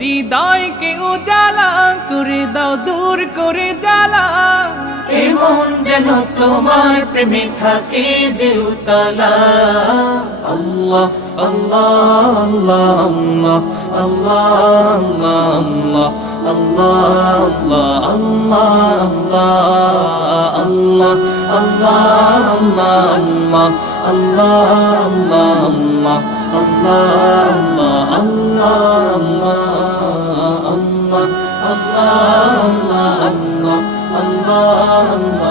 হৃদয়কে উজালা করে দাও, দূর করে জ্বালা। এমন যেন তোমার প্রেমে থাকে যে উতলা। আল্লাহ আল্লাহ আল্লাহ আল্লাহ আল্লাহ আল্লাহ আল্লাহ আল্লাহ আল্লাহ আল্লাহ আল্লাহ আল্লাহ আল্লাহ আল্লাহ আল্লাহ আল্লাহ আল্লাহ আল্লাহ আল্লাহ